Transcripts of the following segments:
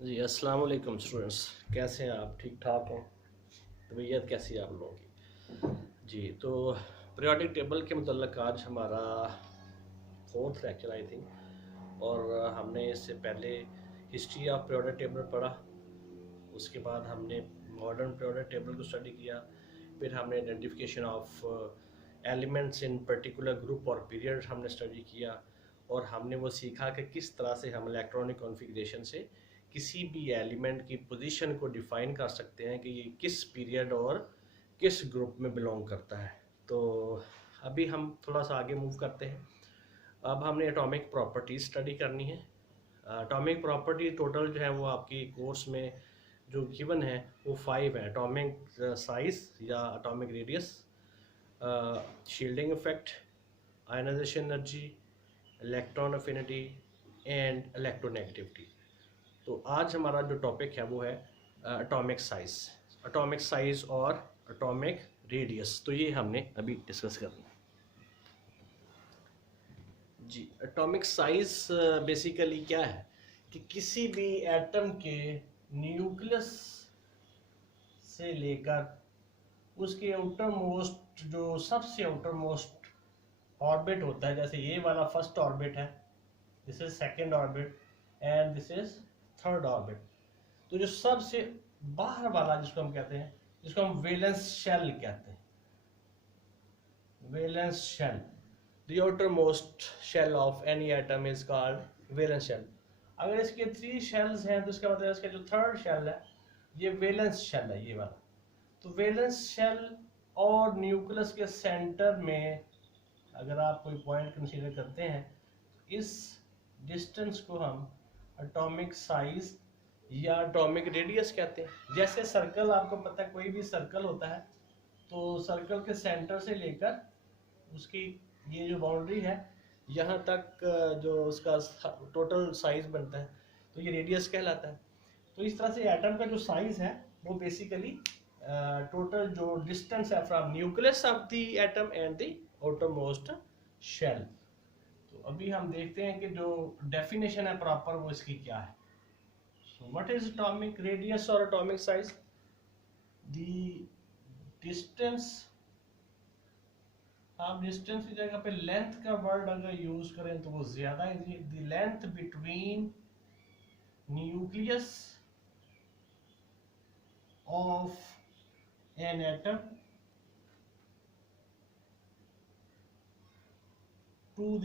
जी अस्सलाम वालेकुम स्टूडेंट्स, कैसे हैं आप? ठीक ठाक हैं? तबीयत कैसी है आप लोगों की? जी तो पीरियोडिक टेबल के मतलब आज हमारा फोर्थ लेक्चर आई थिंक। और हमने इससे पहले हिस्ट्री ऑफ पीरियोडिक टेबल पढ़ा। उसके बाद हमने मॉडर्न पीरियोडिक टेबल को स्टडी किया। फिर हमने identification of elements in particular group और पीरियड हमने स्टडी किया। और हमने वो सीखा कि किस तरह से हम इलेक्ट्रॉनिक कॉन्फ़िगरेशन से किसी भी एलिमेंट की पोजीशन को डिफाइन कर सकते हैं कि ये किस पीरियड और किस ग्रुप में बिलोंग करता है। तो अभी हम थोड़ा सा आगे मूव करते हैं। अब हमने एटॉमिक प्रॉपर्टीज स्टडी करनी है। एटॉमिक प्रॉपर्टी टोटल जो है वो आपकी कोर्स में जो गिवन है वो 5 है। एटॉमिक साइज या atomic radius, shielding effect, ionization energy, electron affinity and electronegativity. तो आज हमारा जो टॉपिक है वो है एटॉमिक साइज और एटॉमिक रेडियस। तो ये हमने अभी डिस्कस करना है। जी, एटॉमिक साइज बेसिकली क्या है कि किसी भी एटम के न्यूक्लियस से लेकर उसके आउटर मोस्ट जो सबसे आउटर मोस्ट ऑर्बिट होता है, जैसे ये वाला फर्स्ट ऑर्बिट है, this is second orbit and this is third orbit. तो जो सबसे बाहर वाला जिसको हम कहते हैं, जिसको हम वैलेंस शेल कहते हैं, valence shell, the outermost shell of any atom is called valence shell. अगर इसके 3 शेल्स हैं तो इसका मतलब इसका जो थर्ड शेल है ये वैलेंस शेल है, ये वाला। तो वैलेंस शेल और न्यूक्लियस के सेंटर में अगर आप कोई पॉइंट कंसीडर करते हैं, इस डिस्टेंस को हम एटॉमिक साइज या एटॉमिक रेडियस कहते हैं। जैसे सर्कल, आपको पता है कोई भी सर्कल होता है तो सर्कल के सेंटर से लेकर उसकी ये जो बाउंड्री है यहाँ तक जो उसका टोटल साइज बनता है तो ये रेडियस कहलाता है। तो इस तरह से एटम का जो साइज है वो बेसिकली टोटल जो डिस्टेंस है from nucleus of the atom and the outer most shell. तो अभी हम देखते हैं कि जो डेफिनेशन है प्रॉपर वो इसकी क्या है। So what is atomic radius or atomic size? The distance, आप डिस्टेंस की जगह पे लेंथ का वर्ड अगर यूज करें तो वो ज्यादा है। The length between nucleus of an atom to the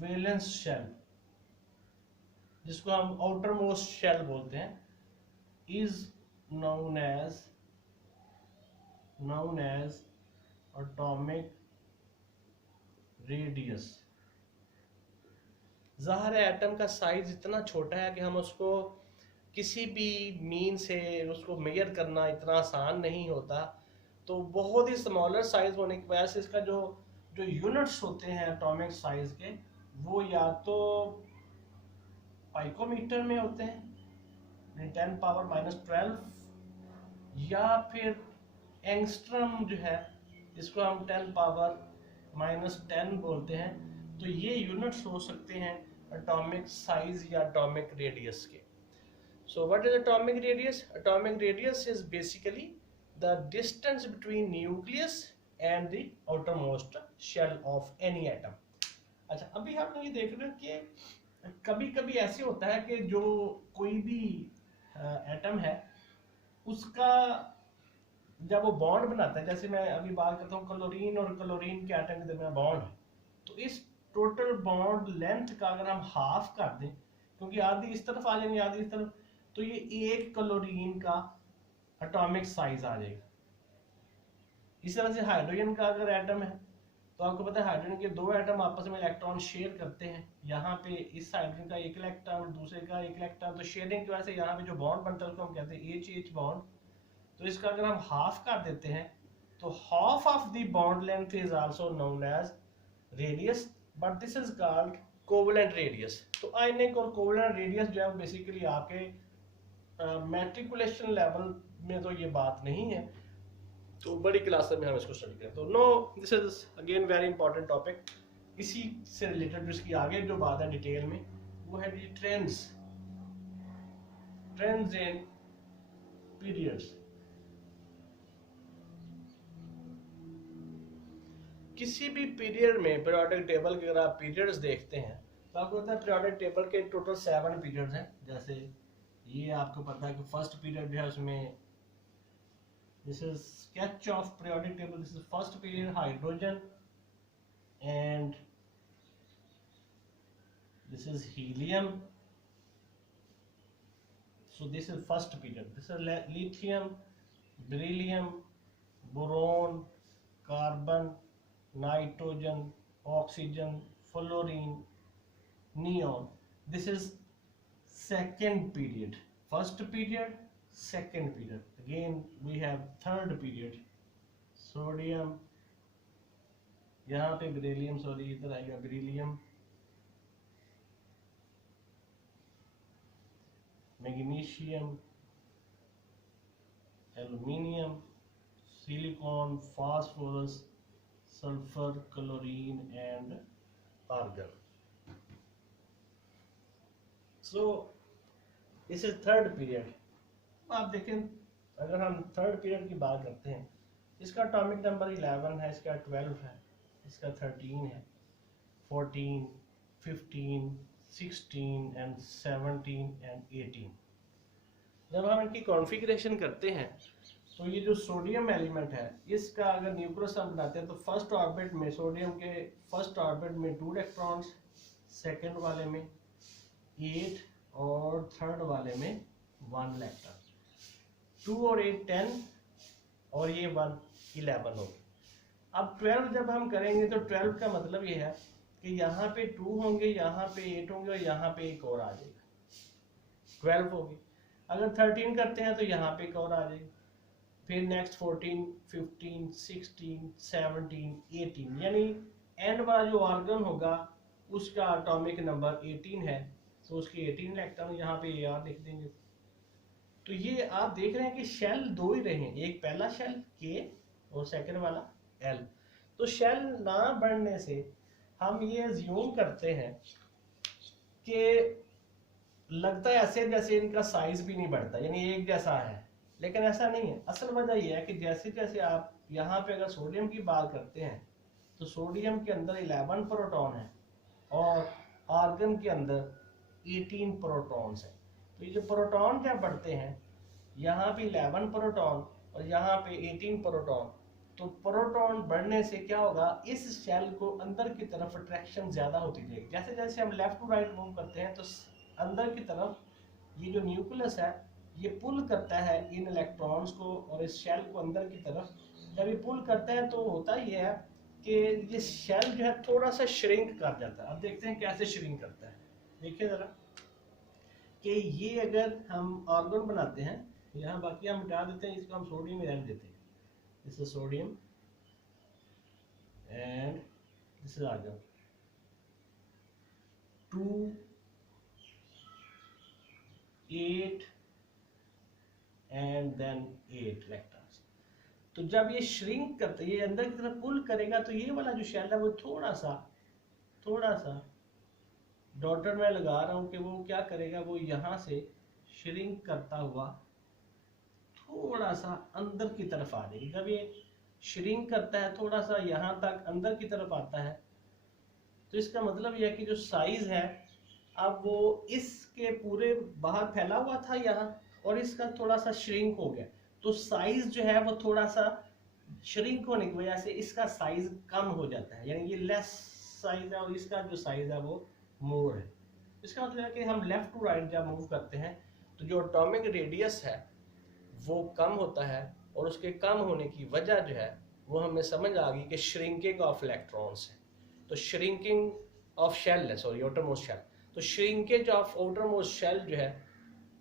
valence shell, जिसको हम आउटर मोस्ट शेल बोलते हैं, is known as atomic radius। ज़ाहिर है एटम का साइज इतना छोटा है कि हम उसको किसी भी मीन से उसको मेजर करना इतना आसान नहीं होता। तो बहुत ही स्मॉलर साइज होने की वजह से इसका जो जो यूनिट्स होते हैं एटॉमिक साइज के, वो या तो पाइकोमीटर में होते हैं 10⁻⁻12, या फिर एंगस्ट्रम जो है इसको हम 10⁻⁻10 बोलते हैं। तो ये यूनिट्स हो सकते हैं एटॉमिक साइज या एटॉमिक रेडियस के। So what is atomic radius? Atomic radius is basically the distance between nucleus and the outer most shell of any atom. अच्छा, अभी हम ये देख रहे हैं कि कभी कभी ऐसे होता है कि जो कोई भी एटम है उसका जब वो बॉन्ड बनाता है, जैसे मैं अभी बात करता हूँ क्लोरीन और क्लोरीन के एटम के दरमियान बॉन्ड है, तो इस टोटल बॉन्ड लेंथ का अगर हम हाफ कर दें, क्योंकि आधी इस तरफ आ जाएंगे आधी इस तरफ, तो ये एक क्लोरीन का एटॉमिक साइज आ जाएगा। इस तरह से हाइड्रोजन का अगर एटम है तो आपको पता है हाइड्रोजन के 2 एटम आपस में इलेक्ट्रॉन शेयर करते हैं। यहाँ पे इस हाइड्रोजन का एक इलेक्ट्रॉन दूसरे का एक इलेक्ट्रॉन, तो शेयरिंग की वजह से यहाँ पे जो बॉन्ड बनता है उसको हम कहते हैं एच बॉन्ड। तो इसका अगर हम हाफ कर देते हैं तो half of the bond length is also known as radius, but this is called covalent radius. तो आयनिक और कोवेलेंट रेडियस जो है बेसिकली आपके मैट्रिकुलेशन लेवल में तो ये बात नहीं है, तो बड़ी क्लास में हम इसको स्टडी करें। तो no, this is again very important topic. इसी से रिलेटेड इसकी आगे जो बात है डिटेल में वो है दी ट्रेंड्स। trends in periods. किसी भी पीरियड में पीरियोडिक टेबल के अगर आप पीरियड्स देखते हैं तो आपको पता है पीरियोडिक टेबल के टोटल 7 पीरियड्स हैं। जैसे ये आपको पता है कि फर्स्ट पीरियड जो है उसमें this is sketch of periodic table, this is first period hydrogen and this is helium, so this is first period. This is lithium, beryllium, boron, carbon, nitrogen, oxygen, fluorine, neon. This is second period. First period, second period. Again we have third period. Sodium, यहाँ पे beryllium, sorry इधर आएगा beryllium, magnesium, aluminium, silicon, phosphorus, sulfur, chlorine and argon. So this is third period. आप देखें अगर हम third period की बात करते हैं, इसका एटॉमिक नंबर 11 है, इसका 12 है, इसका 13 है, 14, 15, 16 and 17 and 18. जब हम इनकी कॉन्फ़िगरेशन करते हैं तो ये जो सोडियम एलिमेंट है इसका अगर न्यूक्लियस हम बनाते हैं तो फर्स्ट ऑर्बिट में सोडियम के फर्स्ट ऑर्बिट में 2 इलेक्ट्रॉन्स, सेकंड वाले में 8 और थर्ड वाले में 1 इलेक्ट्रॉन। 2 और 8 10 और ये 1 11 हो गए। अब 12 जब हम करेंगे तो 12 का मतलब ये है कि यहाँ पे 2 होंगे, यहाँ पे 8 होंगे और यहाँ पे एक और आ जाएगा, 12 होगी। अगर 13 करते हैं तो यहाँ पे एक और आ जाएगा, फिर नेक्स्ट 14, 15, 16, 17, 18, यानी एंड वाला जो ऑर्गन होगा उसका एटॉमिक नंबर 18 है, तो उसके 18 इलेक्ट्रॉन यहाँ पे यार लिख देंगे। तो ये आप देख रहे हैं कि शेल 2 ही रहे हैं, एक पहला शेल के और सेकंड वाला एल। तो शेल ना बढ़ने से हम ये अज्यूम करते हैं कि लगता है ऐसे जैसे इनका साइज भी नहीं बढ़ता, यानी एक जैसा है, लेकिन ऐसा नहीं है। असल वजह यह है कि जैसे जैसे आप यहाँ पे अगर सोडियम की बात करते हैं तो सोडियम के अंदर 11 प्रोटॉन है और आर्गन के अंदर 18 प्रोटॉन्स हैं। तो ये जो प्रोटॉन जब बढ़ते हैं, यहाँ पे 11 प्रोटॉन और यहाँ पे 18 प्रोटॉन, तो प्रोटॉन बढ़ने से क्या होगा, इस शेल को अंदर की तरफ अट्रैक्शन ज्यादा होती जाएगी। जैसे जैसे हम लेफ्ट टू राइट मूव करते हैं तो अंदर की तरफ ये जो न्यूक्लियस है ये पुल करता है इन इलेक्ट्रॉन्स को और इस शेल को अंदर की तरफ। जब ये पुल करता है तो होता ये है कि ये शेल जो है थोड़ा सा श्रिंक कर जाता है। अब देखते हैं कैसे श्रिंक करता है। देखिए जरा कि ये अगर हम ऑर्गन बनाते हैं, यहाँ बाकी हम मिटा देते हैं, इसको हम सोडियम में रहने देते हैं। This is sodium and this is argon. 2, 8 and then 8 electrons. तो जब ये श्रिंक करता है, ये अंदर की तरफ पुल करेगा, तो ये वाला जो शेल है वो थोड़ा सा डॉटर में लगा रहा हूँ कि वो क्या करेगा, वो यहाँ से श्रिंक करता हुआ थोड़ा सा अंदर की तरफ आ जाएगा। जब ये श्रिंक करता है थोड़ा सा यहाँ तक अंदर की तरफ आता है, तो इसका मतलब यह है कि जो साइज है अब वो इसके पूरे बाहर फैला हुआ था यहाँ, और इसका थोड़ा सा श्रिंक हो गया। तो साइज जो है वो थोड़ा सा श्रिंक होने की वजह से इसका साइज कम हो जाता है, यानी ये लेस साइज है और इसका जो साइज है वो मोर है। इसका मतलब है कि हम लेफ्ट टू राइट जब मूव करते हैं तो जो एटॉमिक रेडियस है वो कम होता है, और उसके कम होने की वजह जो है वो हमें समझ आ गई कि श्रिंकिंग ऑफ इलेक्ट्रॉन्स है। तो श्रिंकिंग ऑफ शेल है, सॉरी आउटरमोस्ट शेल। तो श्रिंकेज ऑफ आउटरमोस्ट शेल जो है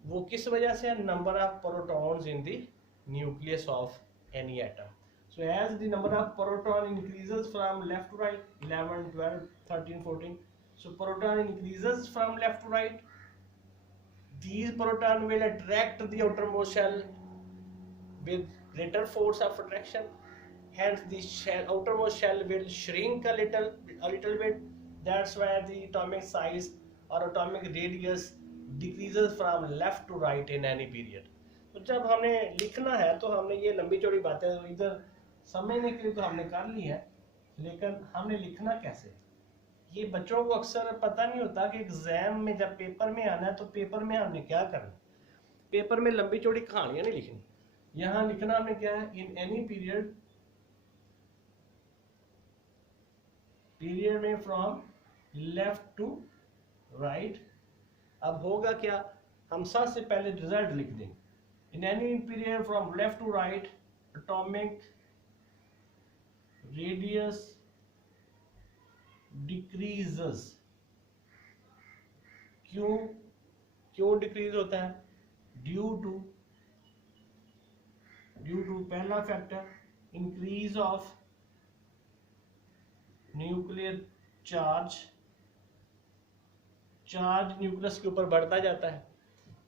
वो किस वजह से है, number of protons in the nucleus of any atom. So as the number of proton increases from left to right, 11, 12, 13, 14. So proton increases from left to right. These proton will attract the outermost shell with greater force of attraction. Hence the outermost shell will shrink a little bit. That's why the atomic size or atomic radius decreases from left to right in any period. तो जब हमने लिखना है तो हमने ये लंबी चौड़ी बातें इधर समझने के लिए तो हमने कर ली है, लेकिन हमने लिखना कैसे, ये बच्चों को अक्सर पता नहीं होता कि एग्जाम में जब पेपर में आना है तो पेपर में हमने क्या करना। पेपर में लंबी चौड़ी कहानियां नहीं लिखनी, यहाँ लिखना हमने क्या है, इन एनी पीरियड, पीरियड में फ्रॉम लेफ्ट टू राइट। अब होगा क्या, हम सबसे पहले रिजल्ट लिख देंगे, in any period from left to right atomic radius decreases. क्यों क्यों डिक्रीज होता है, ड्यू टू पहला factor increase of nuclear charge nucleus के ऊपर बढ़ता जाता है,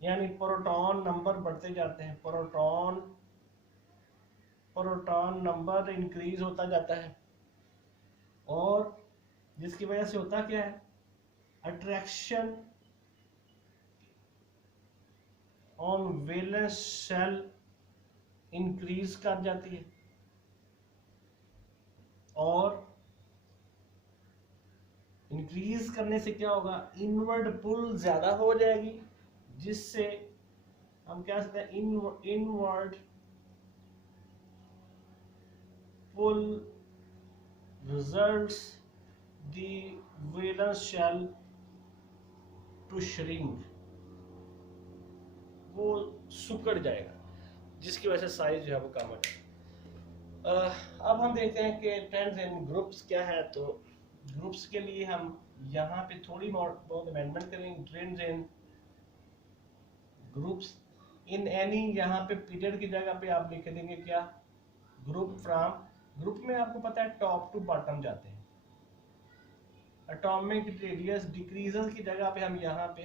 यानी प्रोटॉन नंबर बढ़ते जाते हैं, प्रोटॉन नंबर इंक्रीज होता जाता है, और जिसकी वजह से होता क्या है, attraction on valence shell increase कर जाती है, और इंक्रीज करने से क्या होगा, इनवर्ड पुल ज्यादा हो जाएगी, जिससे हम क्या कहते हैं, inward pull results the valence shell to shrink, वो सुकड़ जाएगा, जिसकी वजह से साइज जो है वो कम हो जाएगा। अब हम देखते हैं कि ट्रेंड्स इन ग्रुप्स क्या है। तो ग्रुप्स के लिए हम यहाँ पे थोड़ी बहुत अमेंडमेंट करेंगे। Trends in groups in any, यहाँ पे पीरियड की जगह पे आप लिख देंगे क्या, ग्रुप फ्रॉम, ग्रुप में आपको पता है टॉप टू बॉटम जाते हैं। एटॉमिक रेडियस डिक्रीजेस की जगह पे हम यहाँ पे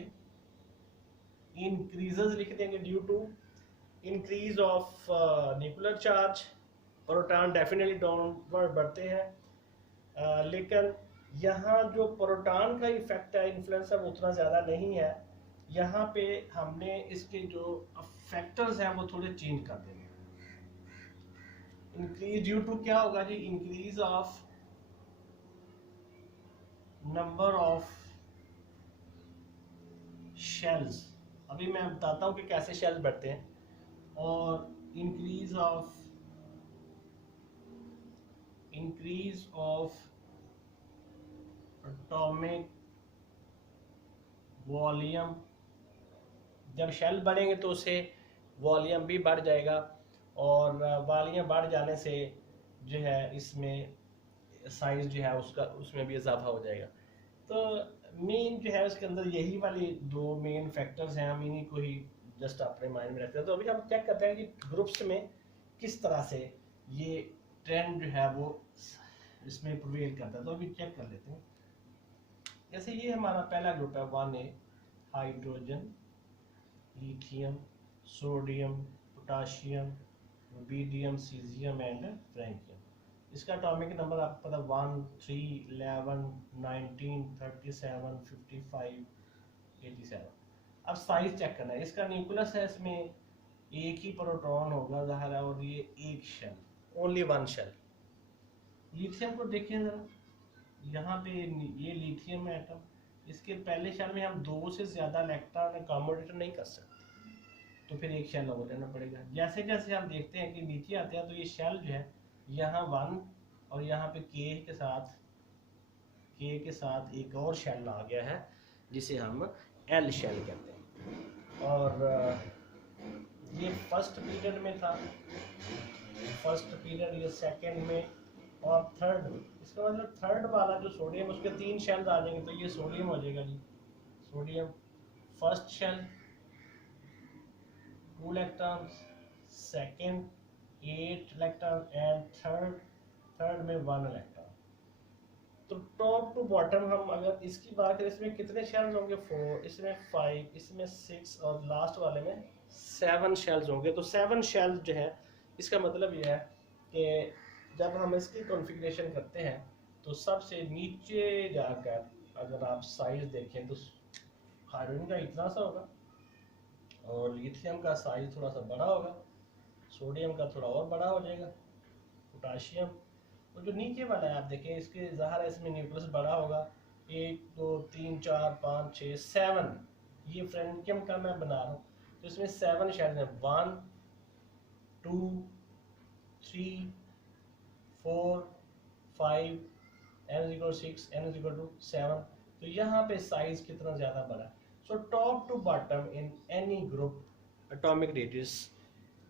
इंक्रीजेस लिख देंगे, due to increase of nuclear charge, proton definitely downward बढ़ते हैं, लेकिन यहाँ जो प्रोटॉन का इफेक्ट है, इन्फ्लुएंस है, वो उतना ज़्यादा नहीं है। यहाँ पे हमने इसके जो फैक्टर्स हैं वो थोड़े चेंज कर देंगे। इंक्रीज ड्यू टू क्या होगा जी, increase of number of shells. अभी मैं बताता हूँ कि कैसे शेल्स बढ़ते हैं। और इंक्रीज ऑफ एटॉमिक वॉल्यूम, जब शेल बढ़ेंगे तो उससे वॉल्यूम भी बढ़ जाएगा, और वॉल्यूम बढ़ जाने से जो है इसमें साइज जो है उसका, उसमें भी इजाफा हो जाएगा। तो मेन जो है उसके अंदर यही वाली दो मेन फैक्टर्स हैं, हम इन्हीं को ही जस्ट अपने माइंड में रखते हैं। तो अभी हम चेक करते हैं कि ग्रुप्स में किस तरह से ये ट्रेंड जो है वो इसमें प्रिवेल करता है। तो अभी चेक कर लेते हैं। जैसे ये हमारा पहला ग्रुप है 1A, hydrogen, lithium, sodium, potassium, rubidium, caesium and francium. इसका एटॉमिक नंबर आपको पता 1, 3, 11, 19, 37, 55, 87। अब साइज चेक करना है। इसका न्यूक्लियस है, इसमें एक ही प्रोटॉन होगा ज़ाहिर है, और ये एक shell, only one shell. Lithium को देखिए जरा, यहाँ पे ये लिथियम एटम, इसके पहले शेल में हम 2 से ज़्यादा इलेक्ट्रॉन अकोमोडेट नहीं कर सकते, तो फिर एक शेल और लेना पड़ेगा। जैसे जैसे हम देखते हैं कि नीचे आते हैं तो ये शेल जो है यहाँ 1 और यहाँ पे के के साथ एक और शेल आ गया है, जिसे हम एल शेल कहते हैं। और ये फर्स्ट पीरियड में था, फर्स्ट पीरियड, ये सेकंड में, और थर्ड में। इसका मतलब थर्ड वाला जो सोडियम, उसके 3 शेल्स आ जाएंगे, तो ये सोडियम हो जाएगा जी, sodium first shell 2 electrons, second 8 electron, and third में 1 इलेक्ट्रॉन। तो टॉप टू बॉटम हम अगर इसकी बात करें, इसमें कितने शेल्स होंगे, 4, इसमें 5, इसमें 6, और लास्ट वाले में 7 शेल्स होंगे। तो 7 शेल्स जो है, इसका मतलब ये है कि जब हम इसकी कॉन्फ़िगरेशन करते हैं तो सबसे नीचे जाकर अगर आप साइज देखें तो हाइड्रोजन का इतना सा होगा और लिथियम का साइज थोड़ा सा बड़ा होगा, सोडियम का थोड़ा और बड़ा हो जाएगा, पोटाशियम। और जो नीचे वाला है आप देखें, इसके ज़ाहिर है इसमें न्यूक्लियस बड़ा होगा, 1 2 3 4 5 6 7, ये फ्रेंडियम का मैं बना रहा हूँ, तो इसमें 7 शेल्स हैं, 1 2 3 4 5, n=6, n=7। तो यहाँ पे साइज कितना ज़्यादा बड़ा है। So top to bottom in any group atomic radius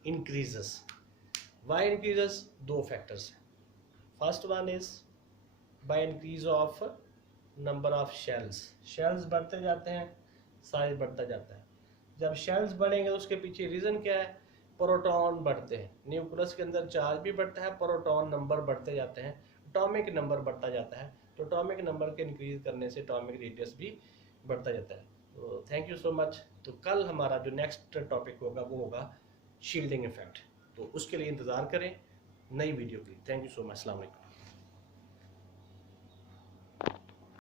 increases. Why increases? दो फैक्टर्स हैं। First one is by increase of number of shells. Shells बढ़ते जाते हैं, साइज बढ़ता जाता है। जब शेल्स बढ़ेंगे तो उसके पीछे रीज़न क्या है? प्रोटॉन बढ़ते हैं, न्यूक्लियस के अंदर चार्ज भी बढ़ता है, प्रोटॉन नंबर बढ़ते जाते हैं, एटॉमिक नंबर बढ़ता जाता है। तो एटॉमिक नंबर के इंक्रीज करने से एटॉमिक रेडियस भी बढ़ता जाता है। तो थैंक यू सो मच। तो कल हमारा जो नेक्स्ट टॉपिक होगा वो होगा शील्डिंग इफेक्ट, तो उसके लिए इंतज़ार करें नई वीडियो की। Thank you so much. अस्सलाम वालेकुम।